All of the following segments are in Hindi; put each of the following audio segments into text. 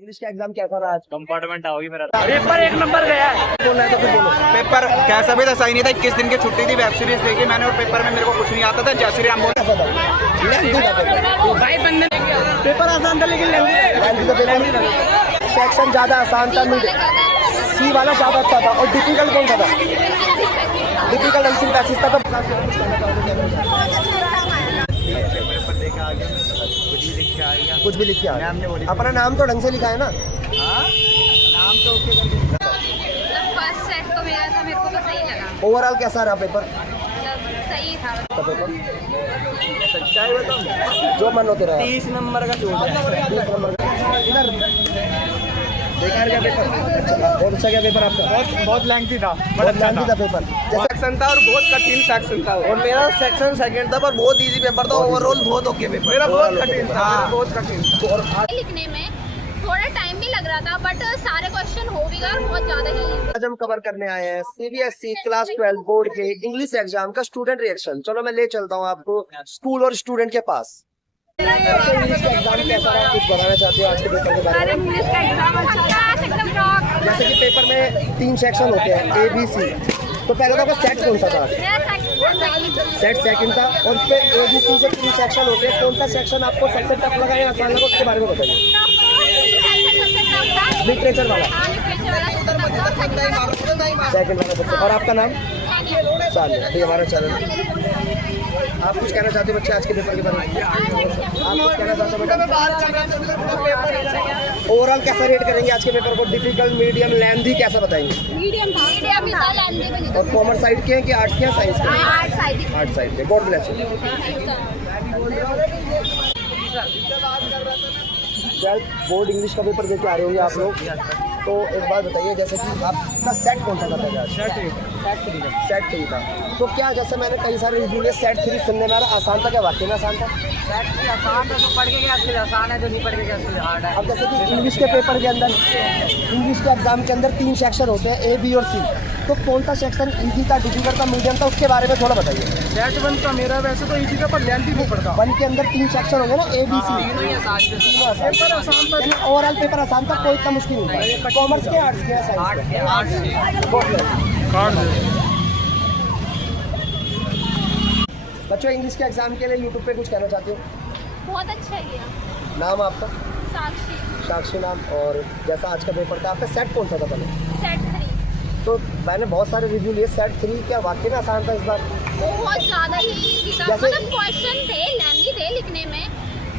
इंग्लिश का एग्जाम कैसा रहा आज? कंपार्टमेंट आओगी मेरा पेपर एक नंबर गया है। बोलना है तो फिर बोलो। पेपर कैसा भी था, सही नहीं था। 21 दिन की छुट्टी थी, वेब सीरीज देखी मैंने और पेपर में मेरे को कुछ नहीं आता था। जय श्री राम बोल। कैसा था? लेंथी था पेपर। भाई बंदे पेपर आसान था लेकिन लेंथी था पेपर। सेक्शन ज्यादा आसान था, मिड सी वाला ज्यादा अच्छा था। और डिफिकल्ट कौन सा था? डिफिकल्ट अंतिम पैसेज था। कुछ भी लिख के आया। अपना नाम तो ढंग से लिखा है ना? नाम तो ओके फर्स्ट सेट तो मेरा था, मेरे को तो सही लगा। ओवरऑल कैसा रहा पेपर? सही था। पेपर सच्चाई बताओ, जो मन हो तेरा। 30 नंबर का जोड़ है। 30 नंबर का इधर बेकार गया पेपर। बहुत अच्छा गया पेपर आपका। बहुत लेंथी था, बहुत लेंथी था पेपर। जैसे सेक्शन था और बहुत कठिन सेक्शन था। और मेरा सेक्शन सेकंड था पर बहुत इजी पेपर था। ओवरऑल बहुत ओके पेपर। मेरा बहुत कठिन था, बहुत कठिन था। और लिखने में थोड़ा टाइम भी लग रहा था, बट सारे क्वेश्चन हो भी गए, बहुत ज्यादा ही easy। आज हम कवर करने आए हैं सीबीएसई क्लास 12 बोर्ड के इंग्लिश एग्जाम का स्टूडेंट रिएक्शन। चलो मैं ले चलता हूँ आपको स्कूल और स्टूडेंट के पास। इंग्लिश का एग्जाम कैसा रहा, कुछ बताना चाहते हो आज के पेपर के बारे में? इंग्लिश का एग्जाम एकदम रॉक। जैसे कि पेपर में 3 सेक्शन होते हैं, ABC। तो पहले तो आपका सेट कौन सा था? सेट सेकंड था। और उस पे ABC के 3 सेक्शन होते हैं। कौन सा सेक्शन आपको सबसे टफ लगा या आसान लगा, उसके बारे में बताइए। लिटरेचर वाला सेकंड वाला सबसे। और आपका नाम? सानिया। ये हमारा चैनल। आप कुछ कहना चाहते हो बच्चे आज के पेपर के बारे में? आप कुछ कहना चाहते हो बेटा? ओवरऑल कैसा रेट करेंगे आज के पेपर को? डिफिकल्ट, मीडियम, लेंथी कैसा बताएंगे? मीडियम था, लेंथी भी नहीं। और कॉमर्स साइड के हैं कि आर्ट्स के हैं, साइंस के? Art side. आर्ट साइड के। God bless you. 12 board English का पेपर देके आ रहे होंगे आप लोग। तो एक बात बताइए, जैसे कि आपका सेट कौन सा था पहले? सेट 3 था। तो क्या जैसे मैंने कई सारे रिव्यू लिए, सेट 3 सुनने में आ रहा आसान था, क्या वाकई में आसान था? आसान था, जो पढ़ के गया उसके लिए आसान है, जो नहीं पढ़ के गया उसके लिए हार्ड है। अब जैसे कि इंग्लिश के पेपर के अंदर, इंग्लिश के एग्जाम के अंदर 3 सेक्शन होते हैं, A, B और C। तो कौन सा सेक्शन इजी था, डिफिकल्ट था, मीडियम था, उसके बारे में थोड़ा बताइए। सेट 1 का मेरा वैसे तो इजी था, पर लेंथी नहीं पड़ता। 1 के अंदर 3 सेक्शन होंगे ना, A, B, C। पेपर आसान था। ओवरऑल पेपर आसान था, कोई इतना मुश्किल नहीं था। कॉमर्स के, आर्ट्स के, साइंस के? बच्चों इंग्लिश के एग्जाम के लिए यूट्यूब पे कुछ कहना चाहते हो? बहुत अच्छा गया। नाम आपका? साक्षी। साक्षी नाम। और जैसा आज का पेपर था, आपका सेट कौन सा था पहले? सेट 3 तो मैंने बहुत सारे रिव्यू लिए, सेट 3 क्या वाकई में आसान था इस बार? बहुत ज्यादा ही easy था। जैसे- मतलब क्वेश्चन थे, लेंथी थे लिखने में,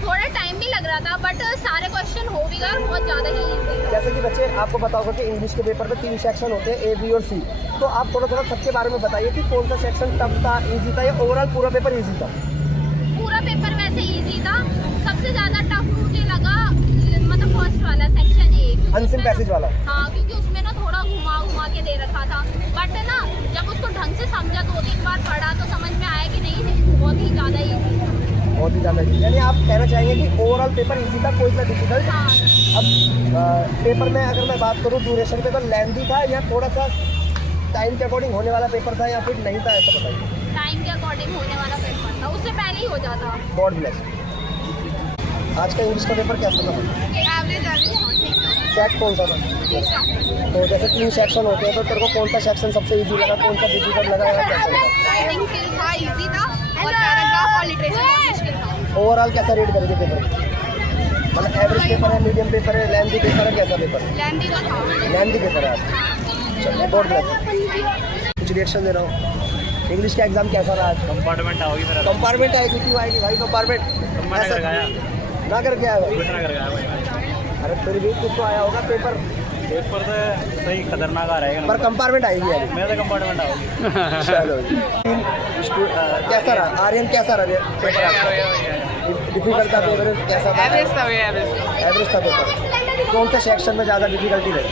थोड़ा टाइम भी लग रहा था, बट सारे क्वेश्चन हो भी गए, बहुत ज्यादा ही easy था। जैसे कि बच्चे आपको पता होगा कि इंग्लिश के पेपर में 3 सेक्शन होते हैं, A, B और C। तो आप थोड़ा थोड़ा सबके बारे में बताइए कि कौन सा सेक्शन टफ था, इजी था, या ओवरऑल पूरा पेपर इजी था? पूरा पेपर वैसे इजी था। सबसे ज्यादा टफ मुझे लगा मतलब फर्स्ट वाला सेक्शन A। अंतिम पैसेज वाला। हाँ, क्योंकि उसमें ना थोड़ा घुमा के दे रखा था, बट ना जब उसको ढंग से समझा, 2-3 बार पढ़ा, तो समझ में आया कि नहीं, बहुत ही ज्यादा इजी था। बहुत ही ज़्यादा। यानी आप कहना चाहेंगे कि ओवरऑल पेपर इजी था, कोई सा डिफिकल्ट? हाँ। अब पेपर में अगर मैं बात करूँ ड्यूरेशन पे, तो लेंथी था या थोड़ा सा टाइम के अकॉर्डिंग होने वाला पेपर था, या फिर नहीं था, ऐसा बताइए। टाइम के अकॉर्डिंग होने वाला पेपर था, उससे पहले ही हो जाता। God bless. आज का इंग्लिश का पेपर कैसा था? सेट कौन सा था? तो जैसे 3 सेक्शन होते हैं, तो तेरे को कौन सा सेक्शन सबसे इजी लगा, कौन सा डिफिकल्ट लगा, या कैसा लगा? राइटिंग स्किल था, इजी था, और पैराग्राफ और लिटरेचर बहुत मुश्किल था। ओवरऑल कैसा रेट करेंगे पेपर? मतलब एवरेज पेपर है, मीडियम पेपर है, लेंथी पेपर है, कैसा पेपर? लेंथी का था। लेंथी पेपर है आज। चलिए गॉड ब्लेस। कुछ रिएक्शन दे रहा हूँ। इंग्लिश का एग्जाम कैसा रहा आज? कंपार्टमेंट आओगी मेरा कंपार्टमेंट आएगी, क्यों आएगी भाई कंपार्टमेंट? कर गया ना करके आया भाई? कितना कर गया भाई? अरे फिर भी कुछ तो आया होगा पेपर। पेपर तो सही खतरनाक आ रहेगा पर कंपार्टमेंट आएगी यार। मेरा तो कंपार्टमेंट आओगी। चलो जी। कैसा रहा आर्यन, कैसा रहा पेपर आपका? डिफिकल्ट था पेपर, कैसा था? एवरेज था पेपर। कौन सा सेक्शन में ज़्यादा डिफिकल्टी रही?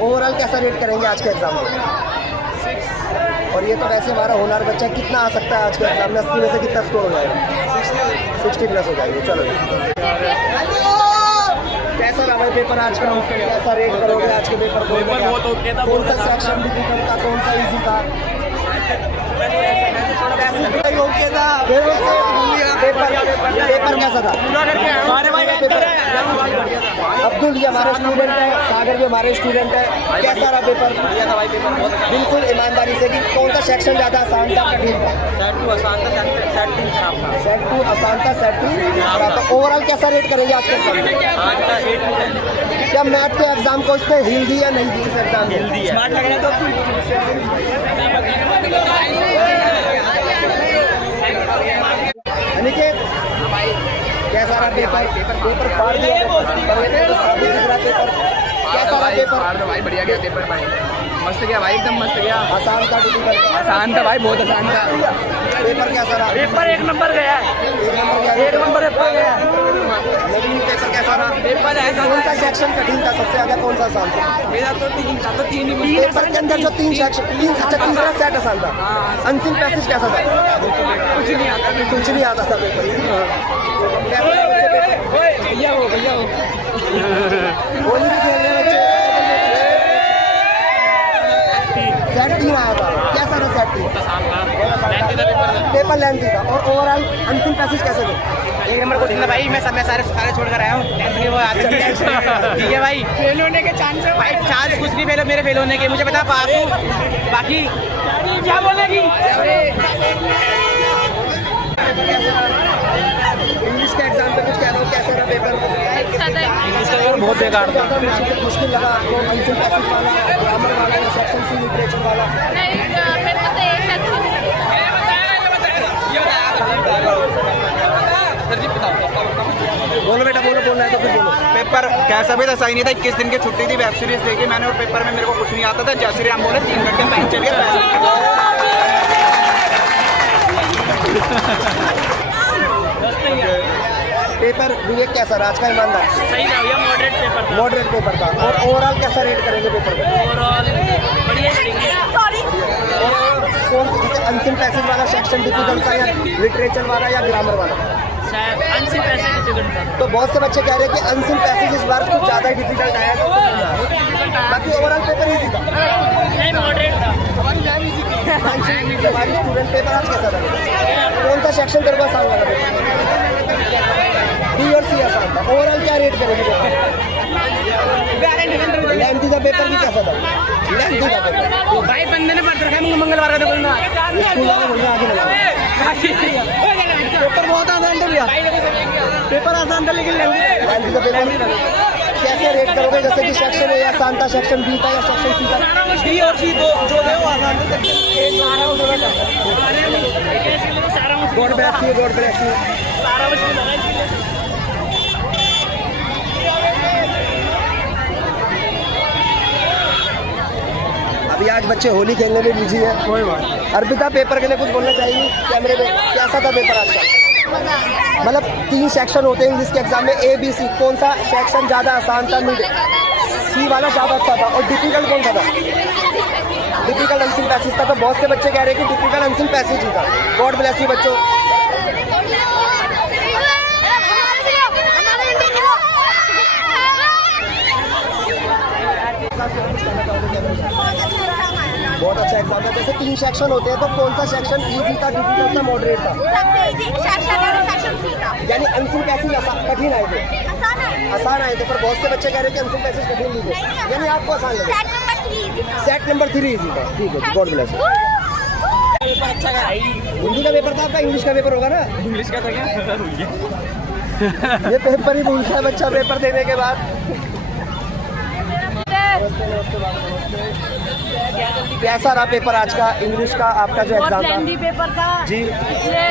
ओवरऑल कैसा रेट करेंगे आज के एग्जाम में? 6। और ये तो वैसे हमारा होनहार बच्चा कितना आ सकता है आज के एग्जाम में? 80 में से कितना स्कोर हो जाएगा? 60 प्लस हो जाएगी। चलो कैसा रहा भाई पेपर आज का? कैसा रेट करोगे आज के पेपर को? पेपर बहुत ओके था। कौन सा सेक्शन डिफिकल्ट था, कौन सा इजी था? पेपर कैसा था? अब्दुल ये हमारे स्टूडेंट है, सागर भी हमारे स्टूडेंट है। कैसा रहा पेपर? बिल्कुल ईमानदारी से कि कौन सा सेक्शन ज़्यादा आसान था, कठिन था? सेट 2 आसान था, सेट 3 खराब था। सेट 2 आसान था, सेट 3 खराब था। ओवरऑल कैसा रेट करेंगे आज के एग्जाम में? आज का 8 to 10 क्या मैथ के एग्जाम को इसने हिल दी या नहीं दी इस एग्जाम में? हिल दी है। स्मार्ट लग रहा है अनिकेत कैसा रहा पेपर? पेपर फाड़ दिया, साबित दिख रहा पेपर। कैसा रहा पेपर? भाई बढ़िया गया पेपर भाई, मस्त गया भाई, एकदम मस्त गया। आसान था, डिफिकल्ट? आसान था भाई, बहुत आसान था। पेपर कैसा रहा? पेपर 1 नंबर गया है, 1 नंबर पेपर गया। नवीन पेपर कैसा रहा? पेपर ऐसा कौन सा सेक्शन कठिन था सबसे ज्यादा? कौन सा आसान था? मेरा तो 3 था, तो 3 ही पेपर के अंदर जो 3 सेक्शन, 3 अच्छा तीसरा सेट आसान था। अंतिम पैसेज कैसा था? कुछ नहीं आता। कुछ नहीं आता था पेपर। भैया हो होली भी खेल रहे बच्चे। सेट 3 आया था, कैसा था सेट 3? पेपर लेंथी था। और ओवरऑल अंतिम पैसेज कैसे थे? 1 नंबर क्वेश्चन था भाई, मैं सारे छोड़ कर आया हूँ। ठीक है भाई, फेल होने के चांस है भाई, चांस कुछ नहीं फेल, मेरे फेल होने के, मुझे पता पास हूँ, बाकी क्या बोलेगी। इंग्लिश के एग्जाम पे कुछ कह रहा हूँ, कैसा रहा पेपर? बहुत बेकार था। मुश्किल लगा आपको? अंतिम पैसेज वाला, ग्रामर वाला या सेक्शन सी लिटरेचर वाला? बोलो बेटा, बोलो, बोलना है तो फिर बोलो। पेपर कैसा भी था, सही नहीं था। 21 दिन की छुट्टी थी, वेब सीरीज देखी मैंने, और पेपर में मेरे को कुछ नहीं आता था। जय श्री राम बोले, 3 घंटे टाइम चल गया। पेपर विवेक कैसा रहा आज का? ईमानदार सही था भैया, मॉडरेट पेपर था। मॉडरेट पेपर था। और ओवरऑल कैसा रेट करेंगे पेपर को? ओवरऑल बढ़िया करेंगे। और कौन जैसे अंतिम पैसेज वाला सेक्शन डिफिकल्ट था, या लिटरेचर वाला, या ग्रामर वाला? शायद अंतिम पैसे डिफिकल्ट था। तो बहुत से बच्चे कह रहे हैं कि अंतिम पैसेज इस बार कुछ ज़्यादा डिफिकल्ट आया था। बाकी ओवरऑल पेपर ईजी था, नहीं मॉडरेट था। हमारी स्टूडेंट पेपर आज कैसा था? कौन सा सेक्शन तेरे को आसान लगा पेपर? बी और सी आसान था। ओवरऑल क्या रेट करेगी पेपर? लेंथी का पेपर भी कैसा था? लेंथी का पेपर भाई बंदे ने पढ़ रखा है, मंगलवार का बोलना स्कूल वाले बोल रहे हैं आगे लगा। पेपर बहुत आसान था भैया, पेपर आसान था लेकिन लेंथी का पेपर कैसे रेट करोगे? जैसे कि सेक्शन ए आसान था, सेक्शन बी था, या सेक्शन सी था? डी और सी जो है वो आसान था। God bless you, God bless you. अभी आज बच्चे होली खेलने में बिजी है। कोई बात। अर्पिता पेपर के लिए कुछ बोलना चाहिए कैमरे में? कैसा था पेपर आज का? मतलब 3 सेक्शन होते हैं इंग्लिश के एग्जाम में, ए बी सी। कौन सा सेक्शन ज़्यादा आसान था? मिड सी वाला ज़्यादा अच्छा था। और डिफिकल्ट कौन सा था? डिफिकल्ट अंतिम पैसेज था। तो बहुत से बच्चे कह रहे हैं कि डिफिकल्ट अंतिम पैसेज ही था। गॉड ब्लेस यू बच्चों। बहुत अच्छा एग्जाम था। जैसे 3 सेक्शन होते हैं, तो कौन सा सेक्शन इजी था, डिफिकल्ट था, मॉडरेट था? यानी अंतिम पैसेज कठिन आए थे, आसान आए थे। पर बहुत से बच्चे कह रहे हैं कि अंतिम पैसेज कठिन नहीं थे, यानी आपको आसान लगे। सेट नंबर 3 इजी था। ठीक है, गॉड ब्लेस यू। अच्छा था। हिंदी का पेपर था आपका, इंग्लिश का पेपर होगा ना? इंग्लिश का था क्या? ये पेपर ही भूलता है बच्चा पेपर देने के बाद। कैसा रहा पेपर आज का इंग्लिश का आपका जो एग्जाम था? पेपर था जी, इसलिए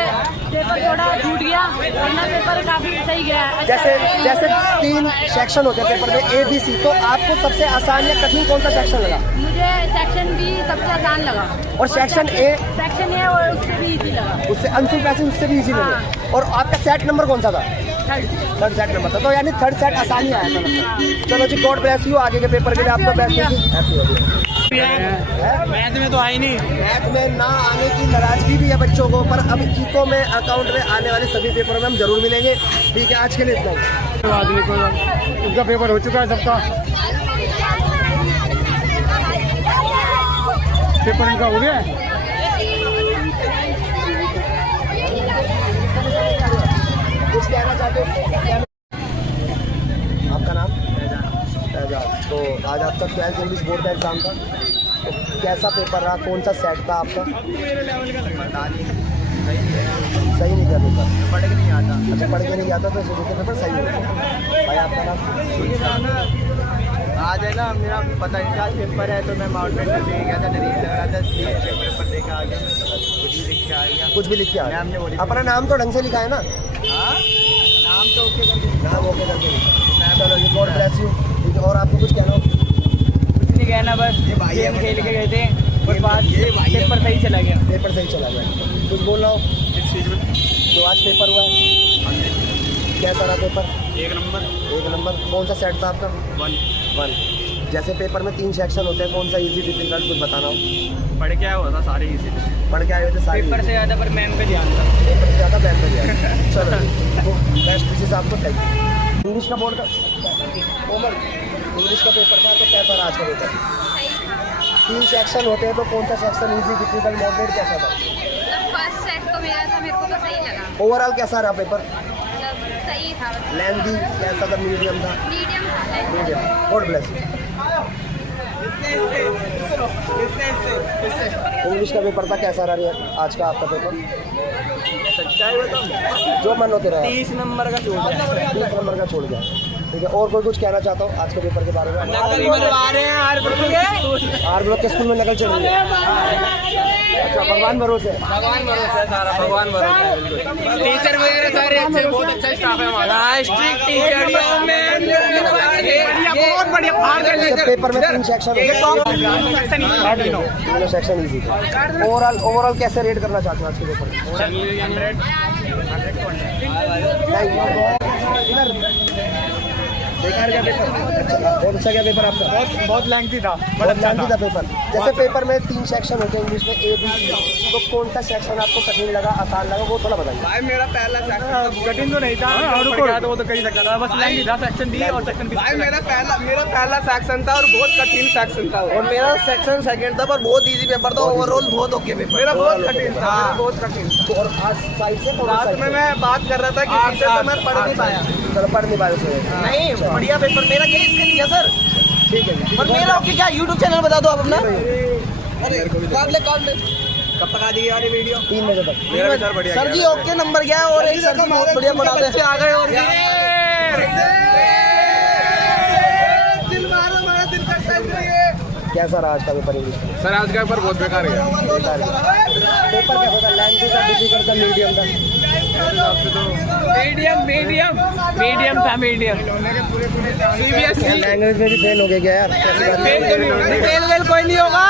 पेपर थोड़ा छूट गया, वरना पेपर काफी सही गया। जैसे 3 सेक्शन होते हैं पेपर में, ए बी सी। तो आपको सबसे आसान या कठिन कौन सा सेक्शन लगा? मुझे सेक्शन बी सबसे आसान लगा, और सेक्शन ए? सेक्शन ए और उससे भी इजी लगा। उससे अंतिम पैसेज उससे भी इजी लगे। और आपका सेट नंबर कौन सा था? थर्ड सेट नंबर था। तो यानी थर्ड सेट आसान ही आया था मतलब। चलो जी, गॉड ब्लेस यू। आगे के पेपर के लिए आपको बेस्ट। मैथ में तो आई नहीं। मैथ में ना आने की नाराजगी भी है बच्चों को, पर अब इको में अकाउंट में आने वाले सभी पेपरों में हम जरूर मिलेंगे। ठीक है, आज के लिए इतना ही। इनका पेपर हो चुका है सबका, पेपर इनका हो गया। कहना चाहते हो? आपका नाम? एजाज। तो आज आपका 12th इंग्लिश बोर्ड का एग्ज़ाम था, तो कैसा पेपर रहा, कौन सा सेट था आपका? सही नहीं किया पेपर, पढ़ के नहीं आता। अच्छा, पढ़ के नहीं आता तो सोचे पेपर सही हो गया। भाई आपका नाम? आज है ना, मेरा पता नहीं था पेपर है, तो मैं माउंटेन पे दे गया था, नहीं लगा था, पेपर दे के आ गया, कुछ भी लिख के आ गया। कुछ भी लिख के आ मैम ने बोली गया। अपना नाम तो ढंग से लिखा है ना? हाँ, नाम तो ओके करके नाम ओके करके लिखा। चलो जी, गॉड ब्लेस यू। ठीक है, और आपको कुछ कहना हो? कुछ नहीं कहना, बस गेम खेल के गए थे और बाद पेपर सही चला गया। पेपर सही चला गया। कुछ बोल रहा हो जो आज पेपर हुआ है? कैसा रहा पेपर? एक नंबर। कौन सा सेट था आपका? 1। जैसे पेपर में 3 सेक्शन होते हैं, कौन सा इजी डिफिकल्ट कुछ बताना हो? पढ़ के आया हुआ था सारे इसी पढ़ के आए हुए थे सारे? पेपर से ज़्यादा पर मैम पे ध्यान था। पेपर से ज़्यादा बैठ हो गया। चलो बेस्ट विशेष आपको। Thank you. इंग्लिश का बोर्ड का कोमल, इंग्लिश का पेपर था, तो कैसा रहा आज का पेपर? सही था। 3 सेक्शन होते हैं, तो कौन सा सेक्शन इजी डिफिकल्ट मॉडरेट कैसा था? मतलब फर्स्ट सेट तो मेरा था, मेरे को तो सही लगा। ओवरऑल कैसा रहा पेपर? मतलब सही था, लेंथी कैसा था? मीडियम था? मीडियम था। Medium. God bless you. English का पेपर था, कैसा रहा आज का आपका पेपर? सच्चाई बताऊं, जो मन होते रहा। 30 नंबर का छोड़ दिया। 30 नंबर का छोड़ गया। ठीक है, और कोई कुछ कहना चाहता हूँ आज के पेपर के बारे में? नकल मरवा रहे हैं यार, आर ब्लॉक के स्कूल में नकल चल रही है। अच्छा, भगवान भरोसे। भगवान भरोसा है सारा, भगवान भरोसा है। टीचर वगैरह सारे अच्छे, बहुत अच्छा स्टाफ है हमारा। स्ट्रिक्ट टीचर, बहुत बढ़िया। जैसे पेपर में 3 सेक्शन होते हैं, तीनों सेक्शन इजी थे। ओवरऑल कैसे रेट करना चाहते हो आज के पेपर? बेकार का पेपर? बहुत अच्छा क्या पेपर आपका? बहुत लेंथी था, बहुत लेंथी था पेपर। जैसे पेपर में 3 सेक्शन होते हैं इंग्लिश में, A B C, तो कौन सा सेक्शन आपको कठिन लगा, आसान लगा, वो थोड़ा बताइए। भाई मेरा पहला सेक्शन कठिन तो नहीं था, तो वो तो कहीं सकता था, बस लेंथी था। सेक्शन डी और सेक्शन बी। भाई मेरा पहला सेक्शन था और बहुत कठिन सेक्शन था, और मेरा सेक्शन सेकंड था पर बहुत इजी पेपर था। ओवरऑल बहुत ओके पेपर, मेरा बहुत कठिन था, बहुत कठिन था। तो और आज साइड से रात में मैं बात कर रहा था कि टीचर से मैं पढ़ नहीं पाया। चलो पढ़ नहीं पाए उसमें। नहीं, बढ़िया पेपर मेरा क्या इसके लिए सर। ठीक है जी। और मेरा ओके क्या यूट्यूब चैनल बता दो आप अपना। अरे काट ले कब तक आ जाएगी वाली वीडियो? 3 बजे तक। मेरा भी सर बढ़िया सर जी ओके नंबर क्या है, और एक सर जी बहुत बढ़िया पढ़ाते हैं। आ गए और दिल मारो, मेरा दिल करता है। कैसा रहा आज का पेपर इंग्लिश का? सर आज का पेपर बहुत बेकार गया। पेपर कैसा था? लेंथी था, डिफिकल्ट था, मीडियम था? मीडियम था, मीडियम। CBSE लैंग्वेज में भी फेल हो गया क्या यार? फेल कोई नहीं होगा।